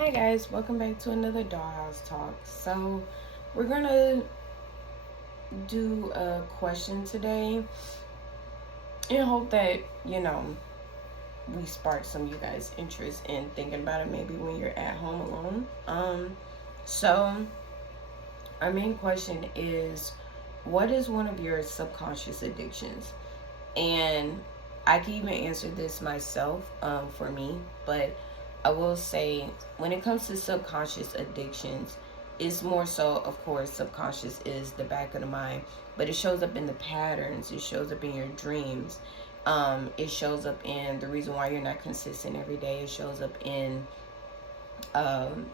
Hi guys, welcome back to another Dollhouse Talk. So we're gonna do a question today and hope that we spark some of you guys' interest in thinking about it maybe when you're at home alone. So our main question is, what is one of your subconscious addictions? And I can even answer this myself, for me, but I will say when it comes to subconscious addictions, it's more so, of course, subconscious is the back of the mind, but it shows up in the patterns, it shows up in your dreams, it shows up in the reason why you're not consistent every day, it shows up in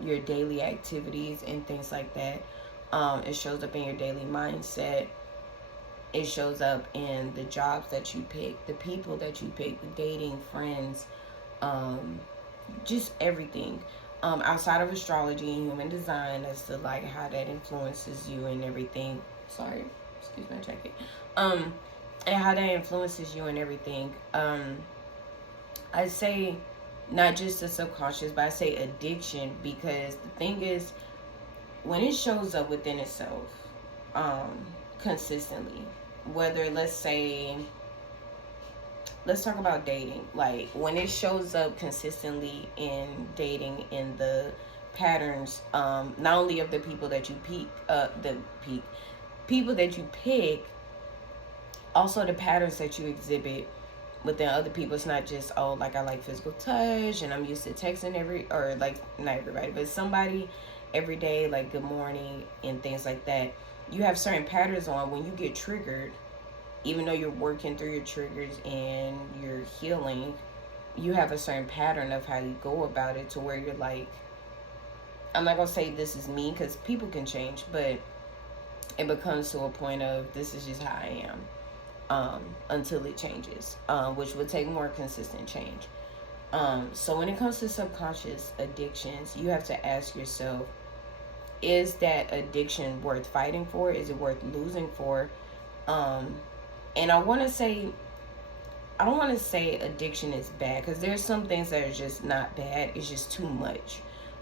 your daily activities and things like that. It shows up in your daily mindset. It shows up in the jobs that you pick, the people that you pick, the dating, friends, um, just everything. Outside of astrology and human design as to like how that influences you and everything. Sorry, excuse my jacket. Um, and how that influences you and everything. I say not just the subconscious, but I say addiction because the thing is, when it shows up within itself, um, consistently, whether let's talk about dating. Like when it shows up consistently in dating, in the patterns, not only of the people that you people that you pick, also the patterns that you exhibit within other people. It's not just, oh, like I like physical touch and I'm used to texting or like not everybody, but somebody every day, like good morning and things like that. You have certain patterns on when you get triggered, even though you're working through your triggers and you're healing, you have a certain pattern of how you go about it to where you're like, I'm not gonna say this is me because people can change, but it becomes to a point of this is just how I am, until it changes, which would take more consistent change. So when it comes to subconscious addictions, you have to ask yourself, is that addiction worth fighting for? Is it worth losing for? Um, and I don't want to say addiction is bad because there's some things that are just not bad. It's just too much.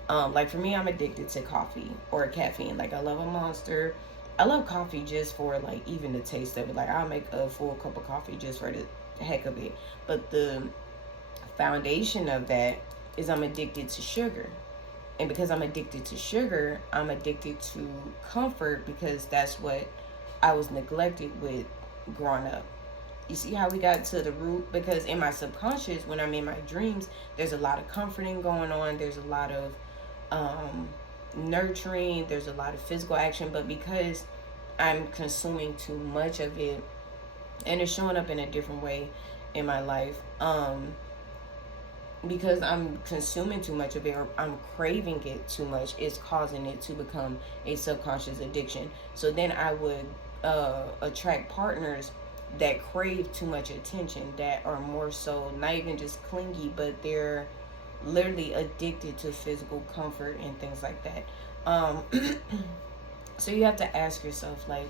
Like for me, I'm addicted to coffee or caffeine. Like I love a Monster. I love coffee just for like even the taste of it. Like I'll make a full cup of coffee just for the heck of it. But the foundation of that is I'm addicted to sugar. And because I'm addicted to sugar, I'm addicted to comfort because that's what I was neglected with growing up. You see how we got to the root? Because in my subconscious, when I'm in my dreams, there's a lot of comforting going on. There's a lot of um, nurturing. There's a lot of physical action. But because I'm consuming too much of it, and it's showing up in a different way in my life, because I'm consuming too much of it or I'm craving it too much, it's causing it to become a subconscious addiction. So then I would attract partners that crave too much attention, that are more so not even just clingy, but they're literally addicted to physical comfort and things like that. Um, so you have to ask yourself, like,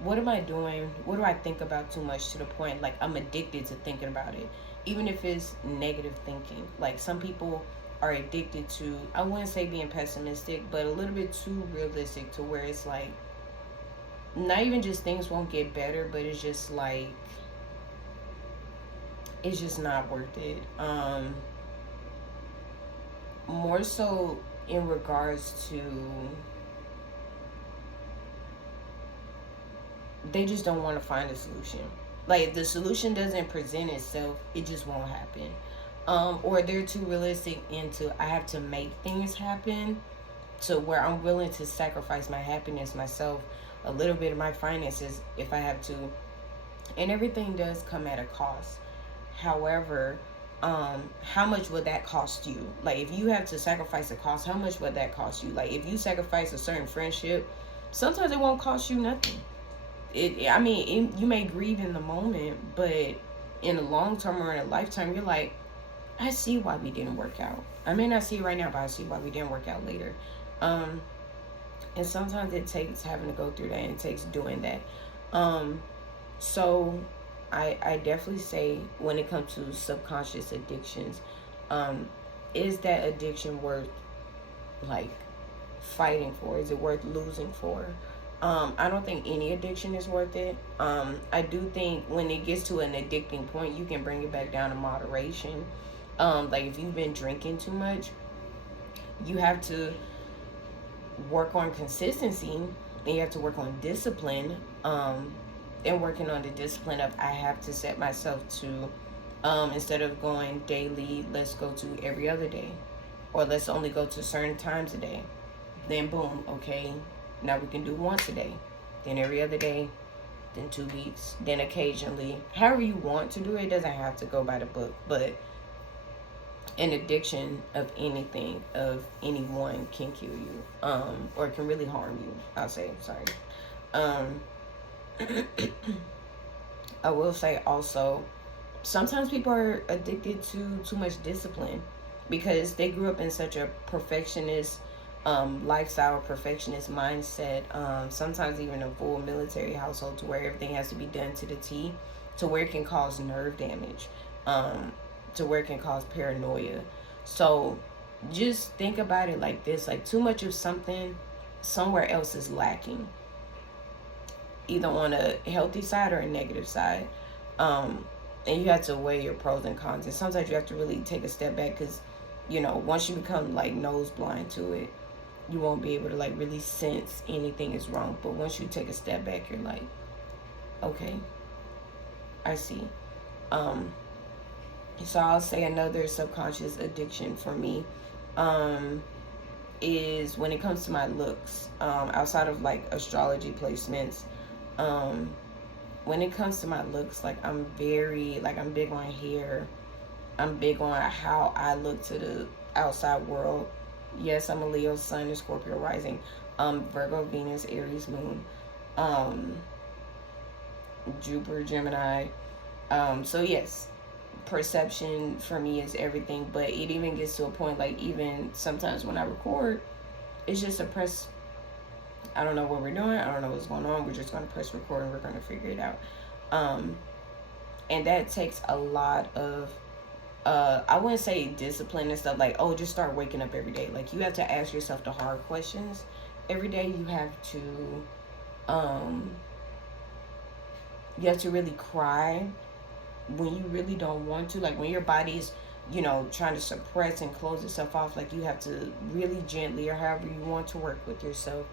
what am I doing? What do I think about too much to the point like I'm addicted to thinking about it, even if it's negative thinking. Like some people are addicted to, I wouldn't say being pessimistic, but a little bit too realistic to where it's like not even just things won't get better, but it's just like it's just not worth it. More so in regards to they just don't want to find a solution. Like if the solution doesn't present itself, it just won't happen. Or they're too realistic into I have to make things happen to where I'm willing to sacrifice my happiness, myself, a little bit of my finances if I have to. And everything does come at a cost. However, how much would that cost you? Like if you have to sacrifice a cost, how much would that cost you? Like if you sacrifice a certain friendship, sometimes it won't cost you nothing. You may grieve in the moment, but in the long term or in a lifetime, you're like, I see why we didn't work out. I may not see it right now, but I see why we didn't work out later. Um, and sometimes it takes having to go through that, and it takes doing that. Um, so I definitely say when it comes to subconscious addictions, um, is that addiction worth like fighting for? Is it worth losing for? I don't think any addiction is worth it. I do think when it gets to an addicting point, you can bring it back down to moderation. Like if you've been drinking too much, you have to work on consistency, and you have to work on discipline. And working on the discipline of I have to set myself to, instead of going daily, let's go to every other day, or let's only go to certain times a day. Then boom, okay, now we can do once a day, then every other day, then 2 weeks, then occasionally. However you want to do it, it doesn't have to go by the book, but an addiction of anything, of anyone, can kill you, or can really harm you, I'll say. Sorry. I will say also, sometimes people are addicted to too much discipline because they grew up in such a perfectionist lifestyle, perfectionist mindset. Sometimes even a full military household, to where everything has to be done to the T, to where it can cause nerve damage, to where it can cause paranoia. So just think about it like this: like too much of something, somewhere else is lacking, either on a healthy side or a negative side. And you have to weigh your pros and cons. And sometimes you have to really take a step back, because, you know, once you become like nose blind to it, you won't be able to like really sense anything is wrong. But once you take a step back, you're like, okay, I see. So I'll say another subconscious addiction for me is when it comes to my looks, outside of like astrology placements. When it comes to my looks, like I'm big on hair. I'm big on how I look to the outside world. Yes, I'm a Leo sun and Scorpio rising. Virgo, Venus, Aries, moon. Jupiter, Gemini. So yes, perception for me is everything, but it even gets to a point, like even sometimes when I record, it's just a press. I don't know what we're doing. I don't know what's going on. We're just going to press record and we're going to figure it out. And that takes a lot of, I wouldn't say discipline and stuff, like, oh, just start waking up every day. Like, you have to ask yourself the hard questions. Every day you have to really cry when you really don't want to. Like, when your body's, you know, trying to suppress and close itself off, like, you have to really gently, or however you want to work with yourself,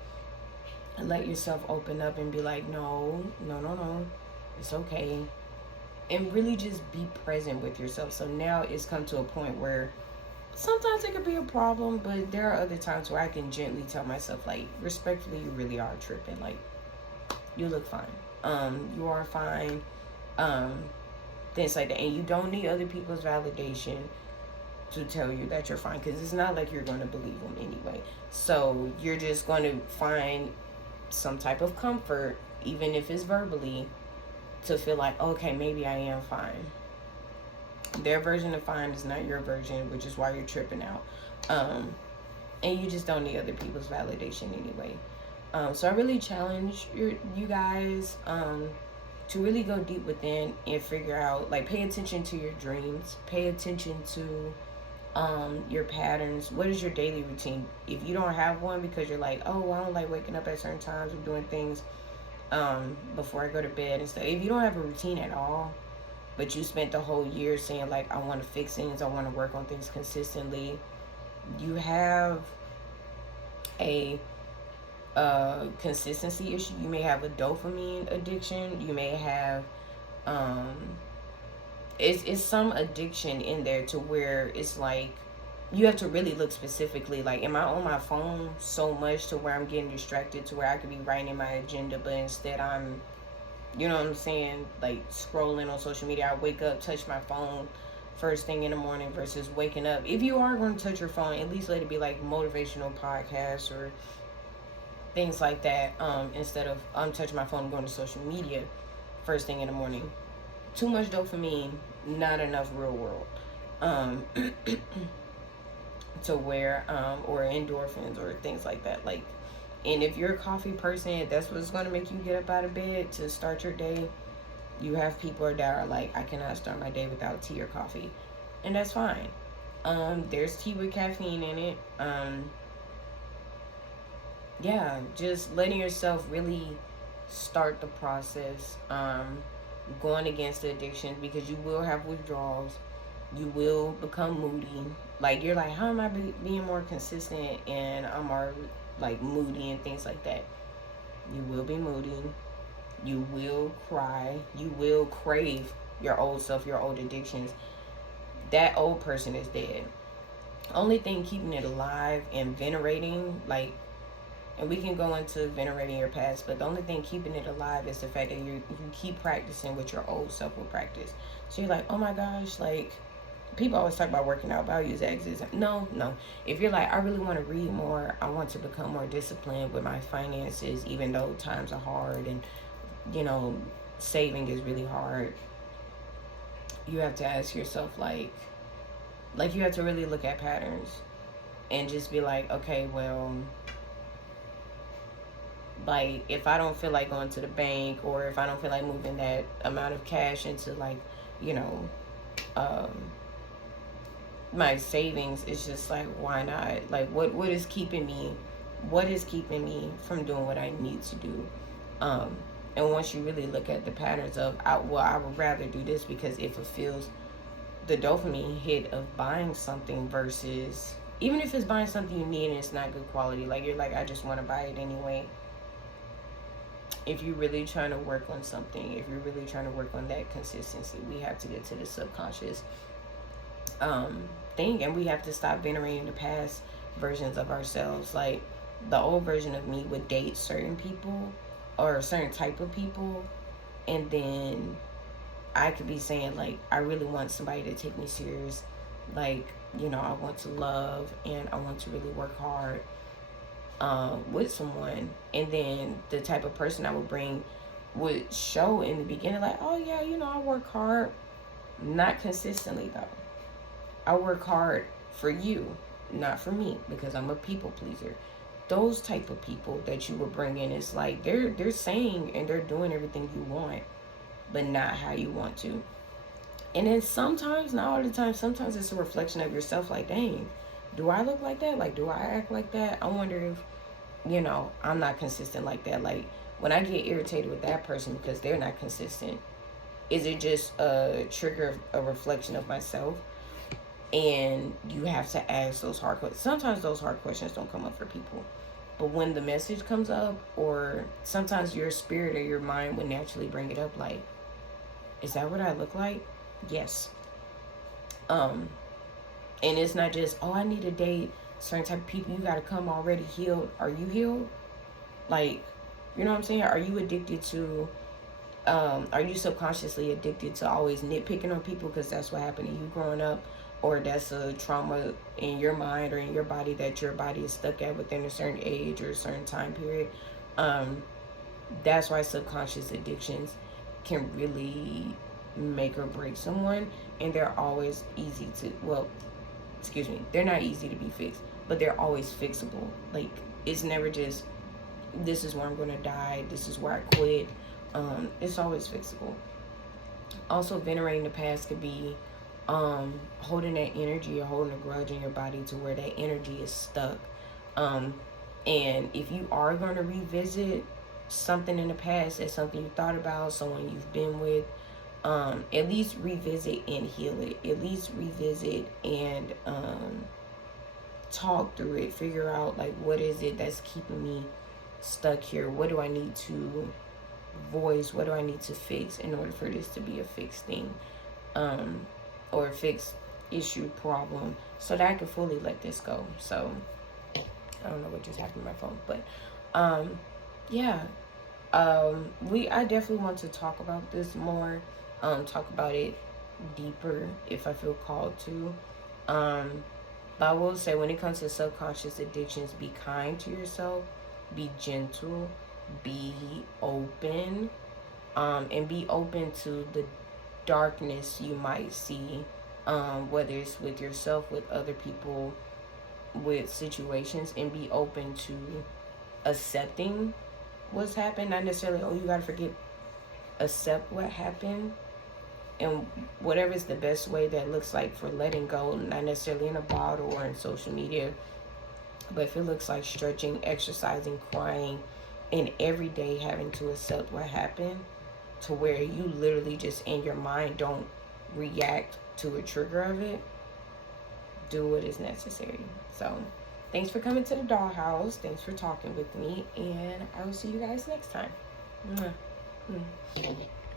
and let yourself open up and be like, no, it's okay. And really just be present with yourself. So now it's come to a point where sometimes it could be a problem, but there are other times where I can gently tell myself, like, respectfully, you really are tripping. Like, you look fine. You are fine. Things like that. And you don't need other people's validation to tell you that you're fine, because it's not like you're going to believe them anyway. So you're just going to find some type of comfort, even if it's verbally, to feel like, okay, maybe I am fine. Their version of fine is not your version, which is why you're tripping out. And you just don't need other people's validation anyway. So I really challenge you guys to really go deep within and figure out, like, pay attention to your dreams, pay attention to your patterns. What is your daily routine? If you don't have one, because you're like, oh, I don't like waking up at certain times or doing things before I go to bed and stuff. If you don't have a routine at all, but you spent the whole year saying, like, I want to fix things, I want to work on things consistently, you have a consistency issue. You may have a dopamine addiction. You may have it's some addiction in there, to where it's like you have to really look specifically, like, am I on my phone so much to where I'm getting distracted, to where I could be writing my agenda, but instead I'm, you know what I'm saying, like, scrolling on social media. I wake up, touch my phone first thing in the morning, versus waking up. If you are going to touch your phone, at least let it be like motivational podcasts or things like that, instead of touching my phone and going to social media first thing in the morning. Too much dopamine, not enough real world, to where, or endorphins or things like that. Like, and if you're a coffee person, that's what's going to make you get up out of bed to start your day. You have people that are like, I cannot start my day without tea or coffee, and that's fine. There's tea with caffeine in it. yeah, just letting yourself really start the process, going against the addiction, because you will have withdrawals, you will become moody. Like, you're like, how am I being more consistent and I'm more like moody and things like that? You will be moody, you will cry, you will crave your old self, your old addictions. That old person is dead. Only thing keeping it alive and venerating, like, and we can go into venerating your past, but the only thing keeping it alive is the fact that you keep practicing what your old self will practice. So you're like, oh my gosh, like, people always talk about working out, but I'll use that as example. No. If you're like, I really want to read more, I want to become more disciplined with my finances, even though times are hard and, you know, saving is really hard, you have to ask yourself, like you have to really look at patterns and just be like, okay, well, like, if I don't feel like going to the bank, or if I don't feel like moving that amount of cash into, like, you know, um, my savings, it's just like, why not? Like, what is keeping me? What is keeping me from doing what I need to do? Um, and once you really look at the patterns of, I would rather do this because it fulfills the dopamine hit of buying something, versus, even if it's buying something you need and it's not good quality, like, you're like, I just want to buy it anyway. If you're really trying to work on something, if you're really trying to work on that consistency, we have to get to the subconscious thing, and we have to stop venerating the past versions of ourselves. Like, the old version of me would date certain people or a certain type of people, and then I could be saying, like, I really want somebody to take me serious, like, you know, I want to love and I want to really work hard with someone, and then the type of person I would bring would show in the beginning, like, oh yeah, you know, I work hard. Not consistently though. I work hard for you, not for me, because I'm a people pleaser. Those type of people that you would bring in, is like, they're saying and they're doing everything you want, but not how you want to. And then sometimes, not all the time, sometimes it's a reflection of yourself. Like, dang, do I look like that? Like, do I act like that? I wonder if, you know, I'm not consistent like that. Like, when I get irritated with that person because they're not consistent, is it just a trigger, a reflection of myself? And you have to ask those hard questions. Sometimes those hard questions don't come up for people, but when the message comes up, or sometimes your spirit or your mind would naturally bring it up, like, is that what I look like? Yes. And it's not just, oh, I need to date certain type of people. You got to come already healed. Are you healed? Like, you know what I'm saying? Are you addicted to, are you subconsciously addicted to always nitpicking on people because that's what happened to you growing up? Or that's a trauma in your mind or in your body that your body is stuck at within a certain age or a certain time period? That's why subconscious addictions can really make or break someone. And they're always easy to, well, excuse me, they're not easy to be fixed, but they're always fixable. Like, it's never just, this is where I'm gonna die, this is where I quit. It's always fixable. Also, venerating the past could be holding that energy or holding a grudge in your body to where that energy is stuck. And if you are going to revisit something in the past, that's something you thought about, someone you've been with, at least revisit and heal it. At least revisit and talk through it. Figure out, like, what is it that's keeping me stuck here? What do I need to voice? What do I need to fix in order for this to be a fixed thing? Or a fixed issue, problem, so that I can fully let this go. So, I don't know what just happened to my phone, but, yeah. I definitely want to talk about this more, talk about it deeper if I feel called to. But I will say, when it comes to subconscious addictions, be kind to yourself, be gentle, be open, and be open to the darkness you might see, whether it's with yourself, with other people, with situations, and be open to accepting what's happened. Not necessarily, oh, you gotta forget, accept what happened, and whatever is the best way that looks like for letting go, not necessarily in a bottle or in social media, But if it looks like stretching, exercising, crying, and every day having to accept what happened, to where you literally just in your mind don't react to a trigger of it, do what is necessary. So thanks for coming to the dollhouse. Thanks for talking with me, and I will see you guys next time.